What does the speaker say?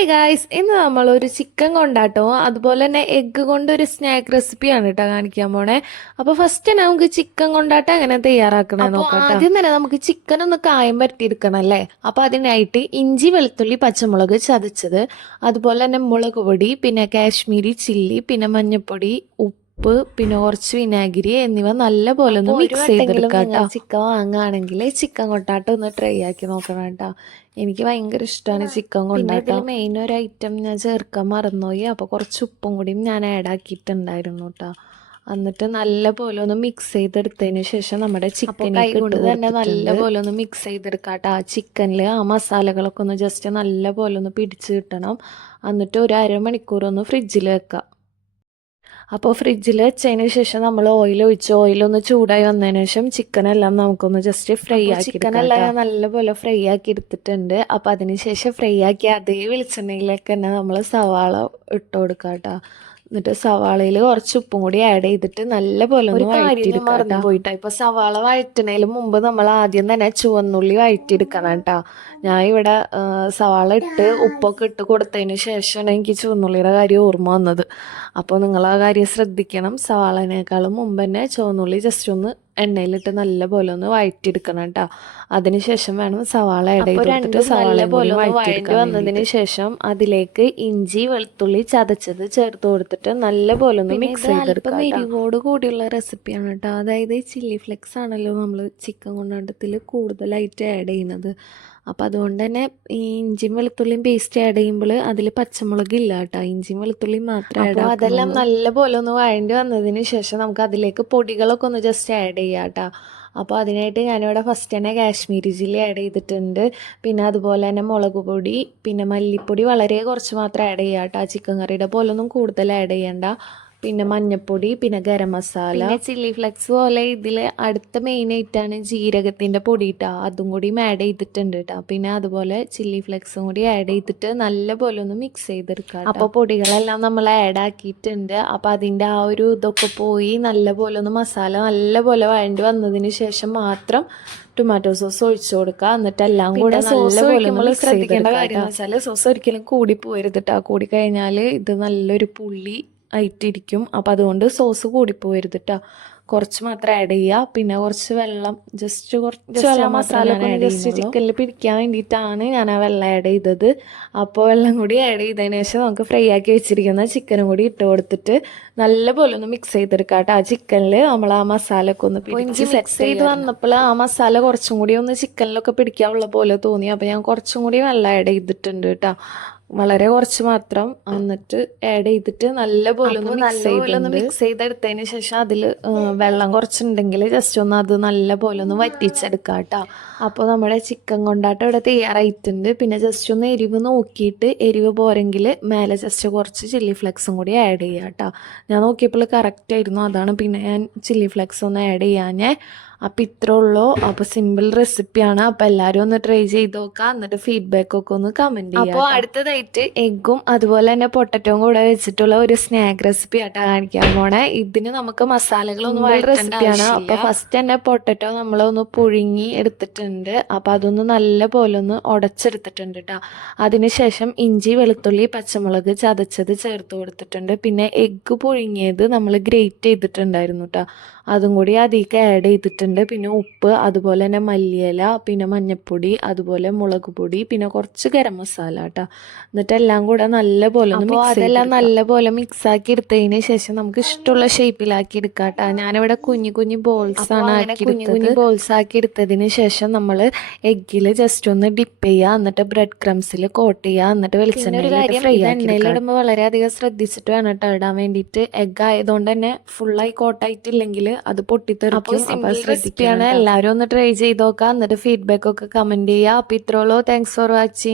Hi guys, ഇന്ന് നമ്മളൊരു chicken കൊണ്ടാട്ടവും അതുപോലെ തന്നെ എഗ്ഗ് കൊണ്ടൊരു സ്നാക്ക് റെസിപ്പിയാണ് കേട്ടോ കാണിക്കാൻ പോണേ. അപ്പോൾ ഫസ്റ്റ് തന്നെ നമുക്ക് ചിക്കൻ കൊണ്ടാട്ടം എങ്ങനെ തയ്യാറാക്കണേ നോക്കാം. ആദ്യം തന്നെ നമുക്ക് ചിക്കൻ ഒന്ന് കായം പരത്തിയെടുക്കണം അല്ലേ. അപ്പോൾ അതിനായിട്ട് ഇഞ്ചി, വെളുത്തുള്ളി, പച്ചമുളക് ചതച്ചത്, അതുപോലെ തന്നെ മുളക് പൊടി, പിന്നെ കാശ്മീരി ചില്ലി, പിന്നെ മഞ്ഞൾപ്പൊടി, ഉപ്പ്, പിന്നെ കുറച്ച് വിനാഗിരി എന്നിവ നല്ല പോലെ ഒന്ന് മിക്സ് ചെയ്തെടുക്കാം കേട്ടോ. ചിക്കൻ വാങ്ങുകയാണെങ്കിൽ ചിക്കൻ കൊണ്ടാട്ടം ഒന്ന് ട്രൈ ആക്കി നോക്കണം കേട്ടോ. എനിക്ക് ഭയങ്കര ഇഷ്ടമാണ് ചിക്കൻ കൊണ്ടാട്ടം. ഇതിൽ മെയിൻ ഒരു ഐറ്റം ഞാൻ ചേർക്കാൻ മറന്നുപോയി. അപ്പോൾ കുറച്ച് ഉപ്പും കൂടിയും ഞാൻ ആഡ് ആക്കിയിട്ടുണ്ടായിരുന്നു കേട്ടോ. എന്നിട്ട് നല്ല പോലെ ഒന്ന് മിക്സ് ചെയ്തെടുത്തതിന് ശേഷം നമ്മുടെ ചിക്കനിലേക്ക് ഇട്ട് തന്നെ നല്ല പോലെ ഒന്ന് മിക്സ് ചെയ്തെടുക്കാം കേട്ടോ. ആ ചിക്കനിൽ ആ മസാലകളൊക്കെ ഒന്ന് ജസ്റ്റ് നല്ല പോലെ ഒന്ന് പിടിച്ച് കിട്ടണം. എന്നിട്ട് ഒരു അരമണിക്കൂർ ഒന്ന് ഫ്രിഡ്ജിൽ വെക്കാം. അപ്പോൾ ഫ്രിഡ്ജിൽ വെച്ചതിന് ശേഷം നമ്മൾ ഓയിലൊന്ന് ചൂടായി വന്നതിന് ശേഷം ചിക്കനെല്ലാം നമുക്കൊന്ന് ജസ്റ്റ് ഫ്രൈ ആക്കി ചിക്കനെല്ലാം നല്ലപോലെ ഫ്രൈ ആക്കി എടുത്തിട്ടുണ്ട്. അപ്പോൾ അതിന് ശേഷം ഫ്രൈ ആക്കി അതേ വെളിച്ചെണ്ണയിലേക്ക് തന്നെ നമ്മൾ സവാള ഇട്ട് കൊടുക്കാം കേട്ടോ. എന്നിട്ട് സവാളയിൽ കുറച്ച് ഉപ്പും കൂടി ആഡ് ചെയ്തിട്ട് നല്ല പോലെ ഒന്ന് വഴറ്റിയെടുക്കാൻ പോയിട്ടാ. ഇപ്പോൾ സവാള വഴറ്റുന്നതിന് മുമ്പ് നമ്മൾ ആദ്യം തന്നെ ചുവന്നുള്ളി വഴറ്റിയെടുക്കണം കേട്ടോ. ഞാൻ ഇവിടെ സവാള ഇട്ട് ഉപ്പൊക്കെ ഇട്ട് കൊടുത്തതിന് ശേഷമാണ് എനിക്ക് ചുവന്നുള്ളിയുടെ കാര്യം ഓർമ്മ വന്നത്. അപ്പോൾ നിങ്ങൾ ആ കാര്യം ശ്രദ്ധിക്കണം. സവാളനേക്കാളും മുമ്പ് തന്നെ ചുവന്നുള്ളി ജസ്റ്റ് ഒന്ന് എണ്ണയിലിട്ട് നല്ല പോലെ ഒന്ന് വഴറ്റിയെടുക്കണം കേട്ടോ. അതിനുശേഷം വേണം സവാള ആഡ് ചെയ്തിട്ട് സവാള പോലെ വഴറ്റി വന്നതിന് ശേഷം അതിലേക്ക് ഇഞ്ചി, വെളുത്തുള്ളി ചതച്ചത് ചേർത്ത് കൊടുത്തിട്ട് നല്ല പോലെ ഒന്ന് മിക്സ് ചെയ്തെടുക്കാം. എരിവോട് കൂടിയുള്ള റെസിപ്പിയാണ് കേട്ടോ. അതായത് ചില്ലി ഫ്ലെക്സ് ആണല്ലോ നമ്മൾ ചിക്കൻ കൊണ്ടാട്ടത്തിൽ കൂടുതലായിട്ട് ആഡ് ചെയ്യുന്നത്. അപ്പോൾ അതുകൊണ്ട് തന്നെ ഈ ഇഞ്ചിയും വെളുത്തുള്ളിയും പേസ്റ്റ് ആഡ് ചെയ്യുമ്പോൾ അതിൽ പച്ചമുളക് ഇല്ല കേട്ടോ. ഇഞ്ചിയും വെളുത്തുള്ളിയും മാത്രം ആഡ്. അപ്പോൾ അതെല്ലാം നല്ല പോലെ ഒന്ന് വഴണ്ടി വന്നതിന് ശേഷം നമുക്ക് അതിലേക്ക് പൊടികളൊക്കെ ഒന്ന് ജസ്റ്റ് ആഡ് ചെയ്യാം കേട്ടോ. അപ്പോൾ അതിനായിട്ട് ഞാനിവിടെ ഫസ്റ്റ് തന്നെ കാശ്മീരി ചില്ലി ആഡ് ചെയ്തിട്ടുണ്ട്. പിന്നെ അതുപോലെ തന്നെ മുളക് പൊടി, പിന്നെ മല്ലിപ്പൊടി വളരെ കുറച്ച് മാത്രം ആഡ് ചെയ്യാം കേട്ടോ. ചിക്കൻ കറിയുടെ പോലൊന്നും കൂടുതൽ ആഡ് ചെയ്യണ്ട. പിന്നെ മഞ്ഞൾപ്പൊടി, പിന്നെ ഗരം മസാല, പിന്നെ ചില്ലി ഫ്ലെക്സ് പോലെ ഇതിൽ അടുത്ത മെയിൻ ആയിട്ടാണ് ജീരകത്തിൻ്റെ പൊടി കേട്ടോ. അതും കൂടി ആഡ് ചെയ്തിട്ടുണ്ട് കേട്ടോ. പിന്നെ അതുപോലെ ചില്ലി ഫ്ലെക്സും കൂടി ആഡ് ചെയ്തിട്ട് നല്ല പോലെ ഒന്ന് മിക്സ് ചെയ്തെടുക്കാം. അപ്പോൾ പൊടികളെല്ലാം നമ്മൾ ആഡ് ആക്കിയിട്ടുണ്ട്. അപ്പോൾ അതിൻ്റെ ആ ഒരു ഇതൊക്കെ പോയി നല്ല പോലെ ഒന്ന് മസാല നല്ല പോലെ വഴണ്ടി വന്നതിന് ശേഷം മാത്രം ടൊമാറ്റോ സോസ് ഒഴിച്ചു കൊടുക്കുക. എന്നിട്ട് എല്ലാം കൂടെ സോസ് ഒഴിക്കുമ്പോൾ ശ്രദ്ധിക്കേണ്ട കാര്യം എന്ന് വെച്ചാൽ സോസ് ഒരിക്കലും കൂടി പോരുത് കേട്ടോ. കൂടി കഴിഞ്ഞാൽ ഇത് നല്ലൊരു പുള്ളി ആയിട്ടിരിക്കും. അപ്പോൾ അതുകൊണ്ട് സോസ് കൂടിപ്പോരുത് കേട്ടോ. കുറച്ച് മാത്രം ആഡ് ചെയ്യുക. പിന്നെ കുറച്ച് വെള്ളം, ജസ്റ്റ് കുറച്ച് വെള്ളം മസാല ജസ്റ്റ് ചിക്കനിൽ പിടിക്കാൻ വേണ്ടിയിട്ടാണ് ഞാൻ ആ വെള്ളം ആഡ് ചെയ്തത്. അപ്പോൾ വെള്ളം കൂടി ആഡ് ചെയ്തതിന് ശേഷം നമുക്ക് ഫ്രൈ ആക്കി വെച്ചിരിക്കുന്ന ചിക്കനും കൂടി ഇട്ട് കൊടുത്തിട്ട് നല്ല പോലെ ഒന്ന് മിക്സ് ചെയ്തെടുക്കാം കേട്ടോ. ആ ചിക്കനിൽ നമ്മൾ ആ മസാലയൊക്കെ ഒന്ന് പിടിച്ച് സെറ്റ് ചെയ്ത് വന്നപ്പോൾ ആ മസാല കുറച്ചും കൂടി ഒന്ന് ചിക്കനിലൊക്കെ പിടിക്കാനുള്ള പോലെ തോന്നി. അപ്പോൾ ഞാൻ കുറച്ചും കൂടി വെള്ളം ആഡ് ചെയ്തിട്ടുണ്ട് കേട്ടോ. വളരെ കുറച്ച് മാത്രം. എന്നിട്ട് ആഡ് ചെയ്തിട്ട് നല്ല പോലെ ഒന്ന് മിക്സ് ചെയ്തെടുത്തതിന് ശേഷം അതിൽ വെള്ളം കുറച്ചുണ്ടെങ്കിൽ ജസ്റ്റ് ഒന്ന് അത് നല്ല പോലെ ഒന്ന് വറ്റിച്ചെടുക്കാം കേട്ടോ. അപ്പോൾ നമ്മുടെ ചിക്കൻ കൊണ്ടാട്ടം ഇവിടെ തയ്യാറായിട്ടുണ്ട്. പിന്നെ ജസ്റ്റ് ഒന്ന് എരിവ് നോക്കിയിട്ട് എരിവ് പോരെങ്കിൽ മേലെ ജസ്റ്റ് കുറച്ച് ചില്ലി ഫ്ലെക്സും കൂടി ആഡ് ചെയ്യാം കേട്ടോ. ഞാൻ നോക്കിയപ്പോൾ കറക്റ്റ് ആയിരുന്നു. അതാണ് പിന്നെ ഞാൻ ചില്ലി ഫ്ലെക്സ് ഒന്ന് ആഡ് ചെയ്യാഞ്ഞേ. അപ്പോൾ ഇത്രേ ഉള്ളൂ. അപ്പോൾ സിമ്പിൾ റെസിപ്പിയാണ്. അപ്പോൾ എല്ലാവരും ഒന്ന് ട്രൈ ചെയ്ത് നോക്കുക. എന്നിട്ട് ഫീഡ്ബാക്കൊക്കെ ഒന്ന് കമൻറ്റ് ചെയ്യുക. അപ്പോൾ അടുത്തതായിട്ട് എഗ്ഗും അതുപോലെ തന്നെ പൊട്ടറ്റോയും കൂടെ വെച്ചിട്ടുള്ള ഒരു സ്നാക്ക് റെസിപ്പി ആയിട്ടാണ് കാണിക്കാൻ പോണേ. ഇതിന് നമുക്ക് മസാലകളൊന്നും റെസിപ്പിയാണ്. അപ്പോൾ ഫസ്റ്റ് തന്നെ പൊട്ടറ്റോ നമ്മളൊന്ന് പുഴുങ്ങി എടുത്തിട്ടുണ്ട്. അപ്പോൾ അതൊന്ന് നല്ല പോലെ ഒന്ന് ഉടച്ചെടുത്തിട്ടുണ്ട് കേട്ടോ. അതിനുശേഷം ഇഞ്ചി, വെളുത്തുള്ളി, പച്ചമുളക് ചതച്ചത് ചേർത്ത് കൊടുത്തിട്ടുണ്ട്. പിന്നെ എഗ്ഗ് പുഴുങ്ങിയത് നമ്മൾ ഗ്രേറ്റ് ചെയ്തിട്ടുണ്ടായിരുന്നു കേട്ടോ. അതും കൂടി അതിലേക്ക് ആഡ് ചെയ്തിട്ടുണ്ട്. പിന്നെ ഉപ്പ്, അതുപോലെ തന്നെ മല്ലിയില, പിന്നെ മഞ്ഞൾപ്പൊടി, അതുപോലെ മുളക് പൊടി, പിന്നെ കുറച്ച് ഗരം മസാല കേട്ടോ. എന്നിട്ട് എല്ലാം കൂടെ നല്ല പോലെ അതെല്ലാം നല്ല പോലെ മിക്സ് ആക്കി എടുത്തതിന് ശേഷം നമുക്ക് ഇഷ്ടമുള്ള ഷേപ്പിലാക്കി എടുക്കാം കേട്ടോ. ഞാനിവിടെ കുഞ്ഞു കുഞ്ഞു ബോൾസ് ആണ് കുഞ്ഞു ബോൾസ് ആക്കി എടുത്തതിന് ശേഷം നമ്മൾ എഗ്ഗിൽ ജസ്റ്റ് ഒന്ന് ഡിപ്പ് ചെയ്യുക. എന്നിട്ട് ബ്രെഡ് ക്രംസിൽ കോട്ട് ചെയ്യുക. എന്നിട്ട് വെളിച്ചെണ്ണയിൽ ഫ്രൈ ആക്കി എണ്ണയിലിടുമ്പോൾ വളരെയധികം ശ്രദ്ധിച്ചിട്ട് വേണം കേട്ടോ ഇടാൻ വേണ്ടിയിട്ട്. എഗ്ഗ് ആയതുകൊണ്ട് തന്നെ ഫുള്ളായി കോട്ടായിട്ടില്ലെങ്കിൽ അത് പൊട്ടിത്തെറിക്കും. അപ്പോൾ റെസിപ്പിയാണ്. എല്ലാവരും ഒന്ന് ട്രൈ ചെയ്ത് നോക്കാം. എന്നിട്ട് ഫീഡ്ബാക്ക് ഒക്കെ കമൻറ്റ് ചെയ്യുക. അപ്പോൾ ഇത്രയുള്ളൂ. Thanks for watching.